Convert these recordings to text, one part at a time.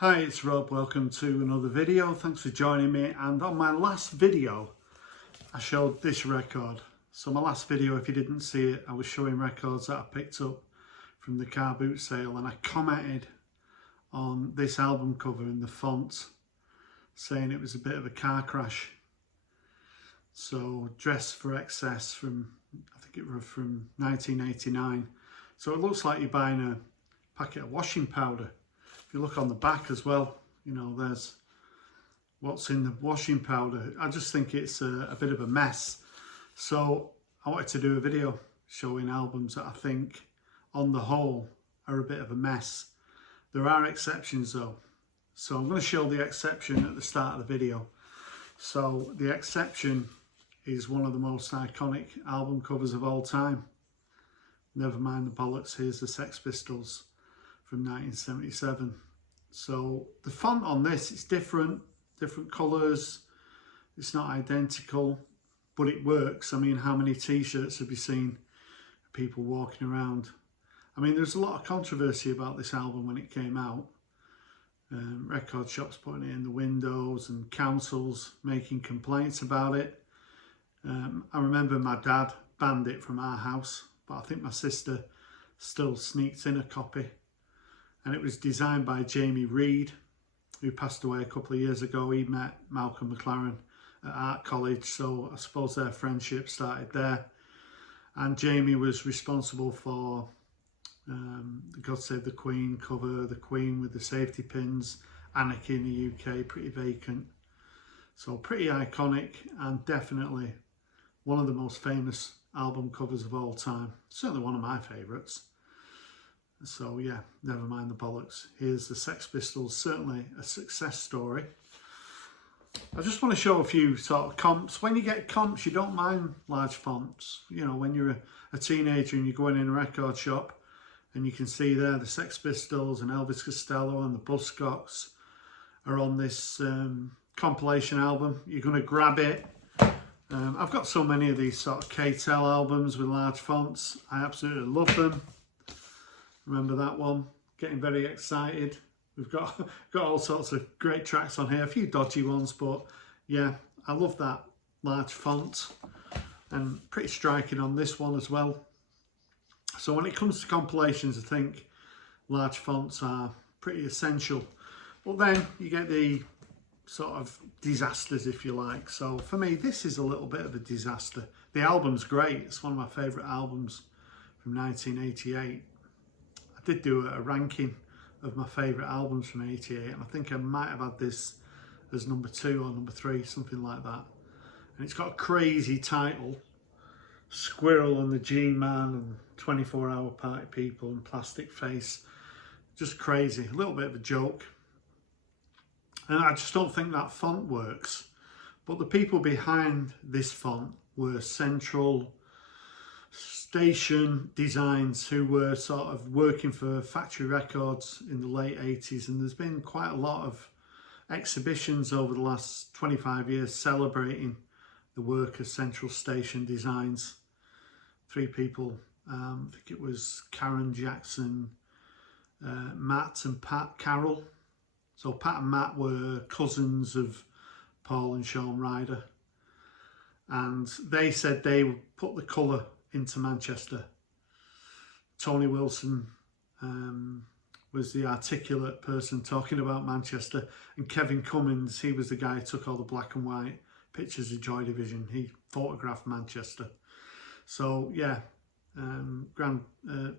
Hi, it's Rob. Welcome to another video. Thanks for joining me. And on my last video, I showed this record. So my last video, if you didn't see it, I was showing records that I picked up from the car boot sale, and I commented on this album cover in the font saying it was a bit of a car crash. So Dress for Excess from, I think it was from 1989. So it looks like you're buying a packet of washing powder. If you look on the back as well, you know, there's what's in the washing powder. I just think it's a bit of a mess. So I wanted to do a video showing albums that I think on the whole are a bit of a mess. There are exceptions though. So I'm going to show the exception at the start of the video. So the exception is one of the most iconic album covers of all time. Never mind the bollocks, here's the Sex Pistols from 1977. So the font on this, it's different colours, it's not identical, but it works. I mean, how many t-shirts have you seen people walking around? I mean, there's a lot of controversy about this album when it came out. Record shops putting it in the windows and councils making complaints about it. I remember my dad banned it from our house, but I think my sister still sneaked in a copy. And it was designed by Jamie Reed, who passed away a couple of years ago. He met Malcolm McLaren at art college, so I suppose their friendship started there. And Jamie was responsible for God Save the Queen cover, the Queen with the safety pins, Anarchy in the UK, Pretty Vacant. So pretty iconic and definitely one of the most famous album covers of all time. Certainly one of my favourites. So yeah, never mind the bollocks. Here's the Sex Pistols, certainly a success story. I just want to show a few sort of comps. When you get comps, you don't mind large fonts. You know, when you're a teenager and you're going in a record shop and you can see there the Sex Pistols and Elvis Costello and the Buzzcocks are on this compilation album, you're going to grab it. I've got so many of these sort of K-Tel albums with large fonts. I absolutely love them. Remember that one? Getting very excited. We've got all sorts of great tracks on here, a few dodgy ones, but yeah, I love that large font and pretty striking on this one as well. So when it comes to compilations, I think large fonts are pretty essential. But then you get the sort of disasters, if you like. So for me, this is a little bit of a disaster. The album's great. It's one of my favourite albums from 1988. I did do a ranking of my favourite albums from 88, and I think I might have had this as number 2 or number 3, something like that. And it's got a crazy title, Squirrel and the G-Man and 24-Hour Party People and Plastic Face. Just crazy, a little bit of a joke. And I just don't think that font works. But the people behind this font were Central Station Designs, who were sort of working for Factory Records in the late 80s. And there's been quite a lot of exhibitions over the last 25 years celebrating the work of Central Station Designs. 3 people, I think it was Karen Jackson, Matt and Pat Carroll. So Pat and Matt were cousins of Paul and Sean Ryder. And they said they would put the colour into Manchester. Tony Wilson was the articulate person talking about Manchester. And Kevin Cummins, he was the guy who took all the black and white pictures of Joy Division. He photographed Manchester. So yeah,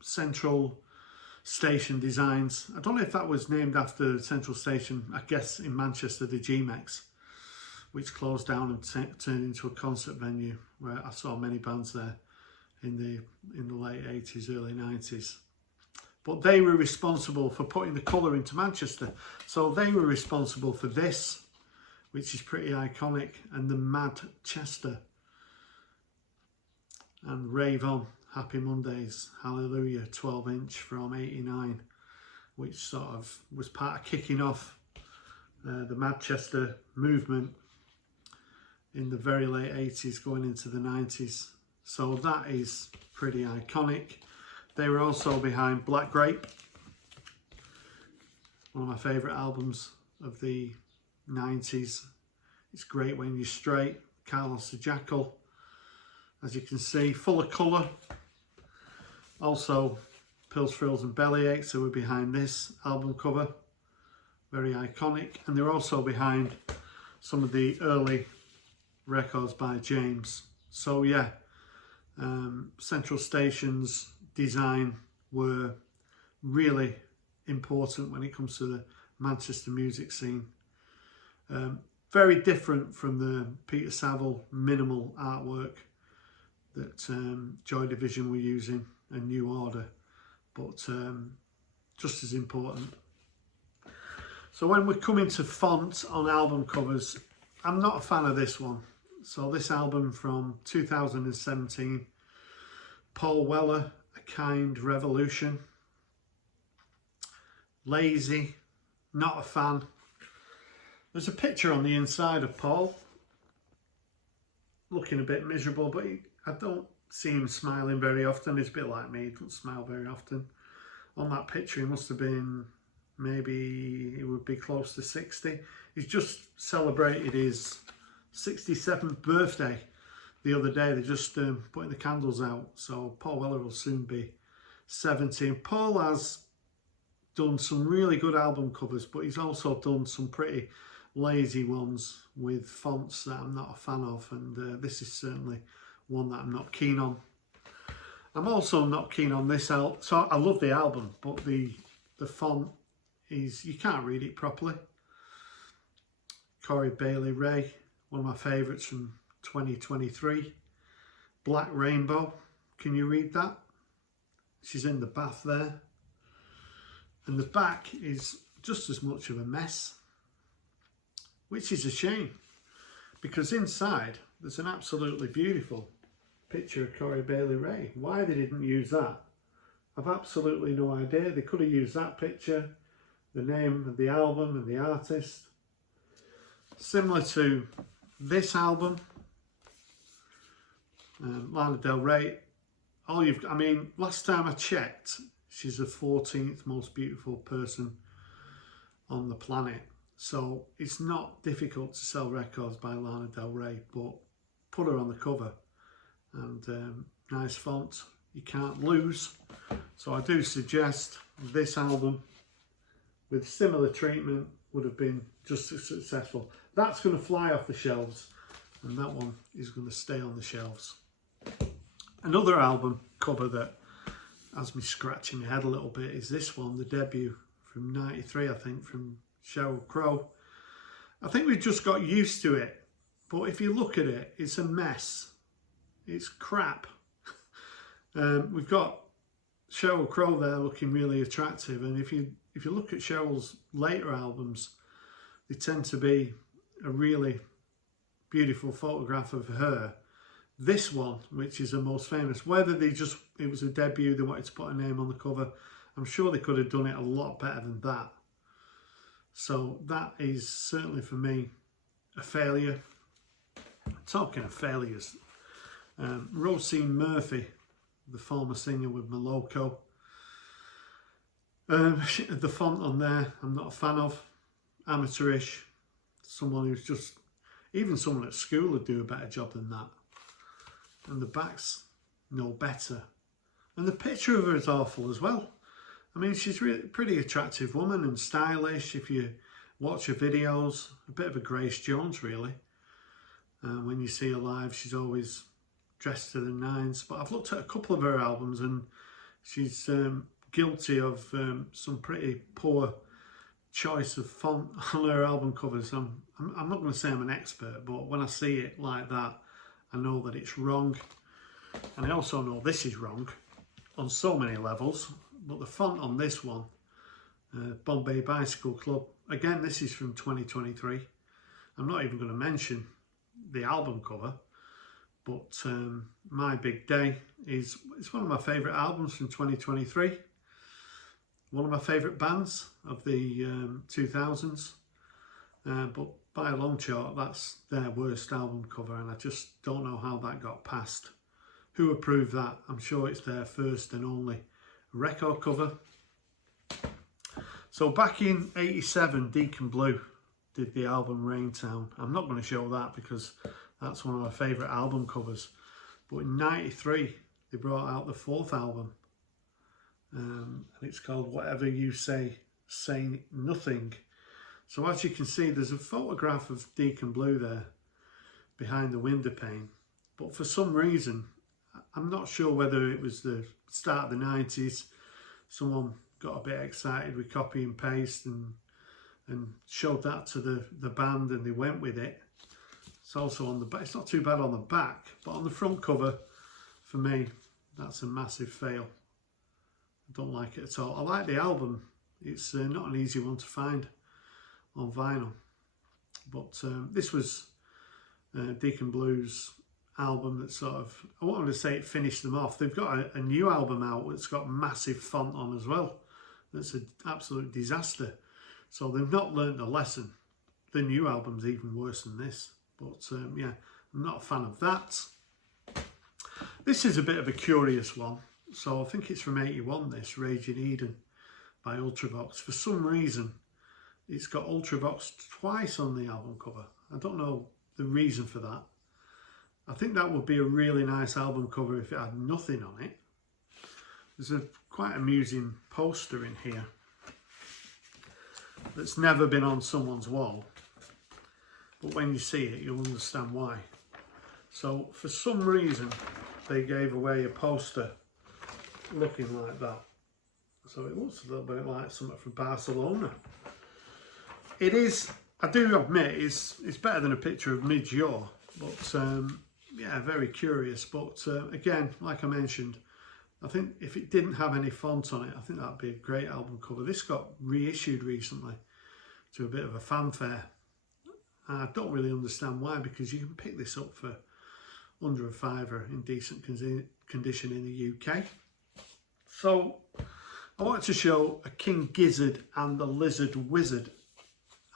Central Station Designs. I don't know if that was named after Central Station, I guess in Manchester, the G-Mex, which closed down and turned into a concert venue where I saw many bands there in the late 80s, early 90s. But they were responsible for putting the colour into Manchester. So they were responsible for this, which is pretty iconic, and the Manchester. And Rave On, Happy Mondays, Hallelujah, 12-inch from 89, which sort of was part of kicking off the Manchester movement in the very late 80s going into the 90s. So that is pretty iconic. They were also behind Black Grape, One of my favourite albums of the 90s. It's Great When You're Straight, Carlos the Jackal. As you can see, full of colour. Also, Pills, Thrills and Bellyaches, who were behind this album cover. Very iconic. And they're also behind some of the early records by James. So yeah, Central Station's design were really important when it comes to the Manchester music scene. Very different from the Peter Saville minimal artwork that Joy Division were using and New Order, but just as important. So when we come into font on album covers, I'm not a fan of this one. So this album from 2017, Paul Weller, A Kind Revolution. Lazy, not a fan. There's a picture on the inside of Paul, looking a bit miserable, but I don't see him smiling very often. He's a bit like me, he doesn't smile very often. On that picture, he must have been, maybe he would be close to 60. He's just celebrated his 67th birthday the other day. They're just putting the candles out. So Paul Weller will soon be 70. And Paul has done some really good album covers, but he's also done some pretty lazy ones with fonts that I'm not a fan of. And this is certainly one that I'm not keen on. I'm also not keen on this album. So I love the album, but the font is, you can't read it properly. Cory Bailey Ray, one of my favourites from 2023. Black Rainbow, can you read that? She's in the bath there. And the back is just as much of a mess, which is a shame, because inside there's an absolutely beautiful picture of Cory Bailey Ray. Why they didn't use that, I've absolutely no idea. They could have used that picture, the name of the album and the artist. Similar to this album, Lana Del Rey. I mean, last time I checked, she's the 14th most beautiful person on the planet. So it's not difficult to sell records by Lana Del Rey, but put her on the cover. And nice font, you can't lose. So I do suggest this album with similar treatment would have been just as successful. That's going to fly off the shelves, and that one is going to stay on the shelves. Another album cover that has me scratching my head a little bit is this one, the debut from '93, I think, from Cheryl Crow. I think we've just got used to it, but if you look at it, it's a mess. It's crap. We've got Cheryl Crow there looking really attractive, and if you look at Cheryl's later albums, they tend to be a really beautiful photograph of her. This one, which is the most famous, whether it was a debut, they wanted to put a name on the cover, I'm sure they could have done it a lot better than that. So that is certainly for me a failure. Talking of failures, Rosine Murphy, the former singer with Moloko. The font on there, I'm not a fan of. Amateurish. Someone who's just, even someone at school would do a better job than that. And the back's no better. And the picture of her is awful as well. I mean, she's really pretty attractive woman and stylish. If you watch her videos, a bit of a Grace Jones really. When you see her live, she's always dressed to the nines. But I've looked at a couple of her albums and she's guilty of some pretty poor choice of font on her album covers. I'm not going to say I'm an expert, but when I see it like that, I know that it's wrong. And I also know this is wrong on so many levels. But the font on this one, Bombay Bicycle Club, again, this is from 2023. I'm not even going to mention the album cover, but My Big Day it's one of my favourite albums from 2023. One of my favourite bands of the 2000s, but by a long shot, that's their worst album cover, and I just don't know how that got passed. Who approved that? I'm sure it's their first and only record cover. So back in '87, Deacon Blue did the album Raintown. I'm not going to show that because that's one of my favourite album covers. But in '93, they brought out the 4th album. And it's called Whatever You Say, Say Nothing. So as you can see, there's a photograph of Deacon Blue there behind the window pane. But for some reason, I'm not sure whether it was the start of the 90s, someone got a bit excited with copy and paste and showed that to the band and they went with it. It's also on the back, it's not too bad on the back, but on the front cover, for me, that's a massive fail. I don't like it at all. I like the album. It's not an easy one to find on vinyl. But this was Deacon Blue's album that sort of, I want to say it finished them off. They've got a new album out that's got massive font on as well. That's an absolute disaster. So they've not learnt the lesson. The new album's even worse than this. But yeah, I'm not a fan of that. This is a bit of a curious one. So I think it's from '81, this, Raging Eden by Ultravox. For some reason, it's got Ultravox twice on the album cover. I don't know the reason for that. I think that would be a really nice album cover if it had nothing on it. There's a quite amusing poster in here that's never been on someone's wall. But when you see it, you'll understand why. So for some reason, they gave away a poster looking like that. So it looks a little bit like something from Barcelona. It is, I do admit, it's better than a picture of mid-yaw, but yeah, very curious. But again, like I mentioned, I think if it didn't have any font on it, I think that'd be a great album cover. This got reissued recently to a bit of a fanfare. I don't really understand why, because you can pick this up for under a £5 in decent condition in the UK. So I wanted to show a King Gizzard and the Lizard Wizard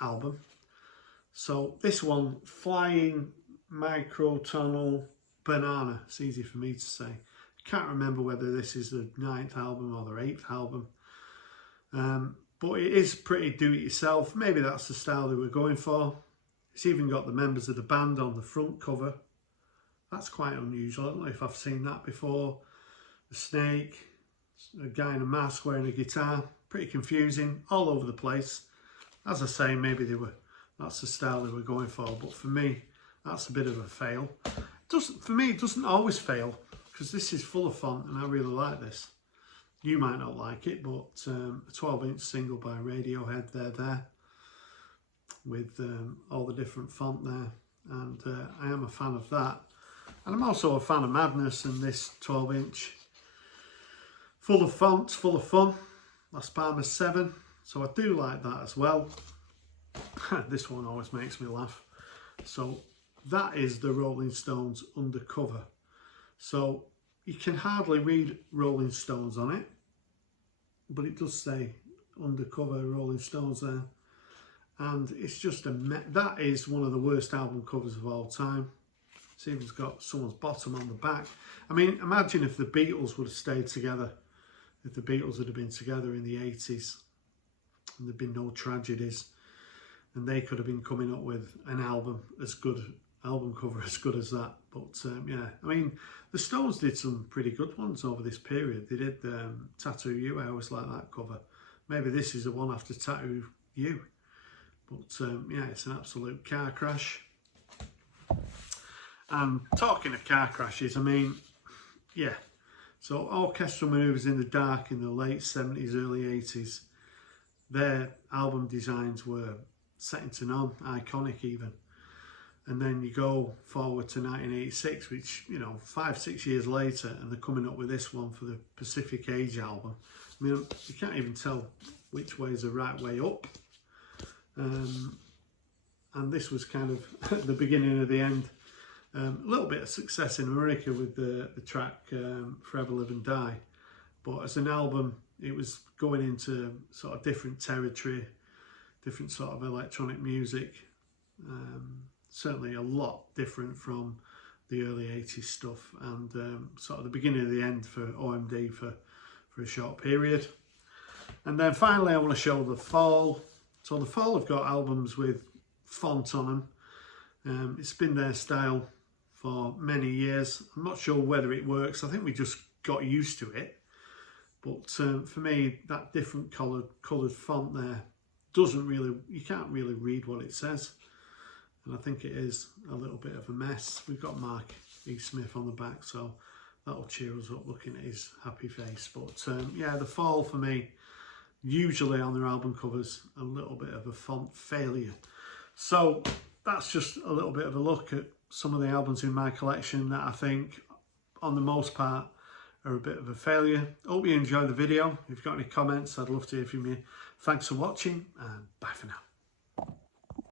album. So this one, Flying Microtonal Banana. It's easy for me to say. Can't remember whether this is the 9th album or the 8th album. But it is pretty do-it-yourself. Maybe that's the style they were going for. It's even got the members of the band on the front cover. That's quite unusual. I don't know if I've seen that before. The snake, a guy in a mask wearing a guitar. Pretty confusing, all over the place. As I say, maybe that's the style they were going for. But for me, that's a bit of a fail. For me, it doesn't always fail, because this is full of font and I really like this. You might not like it, but a 12-inch single by Radiohead, there with all the different font there, and I am a fan of that. And I'm also a fan of Madness and this 12-inch, full of fonts, full of fun. Las Palmas 7, so I do like that as well. This one always makes me laugh. So that is the Rolling Stones undercover. So you can hardly read Rolling Stones on it, but it does say undercover Rolling Stones there. And it's just that is one of the worst album covers of all time. It's even got someone's bottom on the back. I mean, imagine if the Beatles would have stayed together, if the Beatles would have been together in the 80s and there'd been no tragedies, and they could have been coming up with an album cover as good as that. But yeah, I mean, the Stones did some pretty good ones over this period. They did Tattoo You. I always like that cover. Maybe this is the one after Tattoo You. But yeah, it's an absolute car crash. And talking of car crashes, I mean, yeah. So Orchestral Manoeuvres in the Dark in the late 70s, early 80s, their album designs were second to none, iconic even. And then you go forward to 1986, which, you know, 5-6 years later, and they're coming up with this one for the Pacific Age album. I mean, you can't even tell which way is the right way up. And this was kind of the beginning of the end. A little bit of success in America with the track Forever Live and Die. But as an album, it was going into sort of different territory, different sort of electronic music. Certainly a lot different from the early 80s stuff, and sort of the beginning of the end for OMD for a short period. And then finally I want to show the fall. So the fall have got albums with font on them. It's been their style for many years. I'm not sure whether it works. I think we just got used to it. But for me, that different coloured font there doesn't really, you can't really read what it says. And I think it is a little bit of a mess. We've got Mark E. Smith on the back, so that'll cheer us up looking at his happy face. But yeah, the fall for me, usually on their album covers, a little bit of a font failure. So that's just a little bit of a look at some of the albums in my collection that I think, on the most part, are a bit of a failure. Hope you enjoyed the video. If you've got any comments, I'd love to hear from you. Thanks for watching, and bye for now.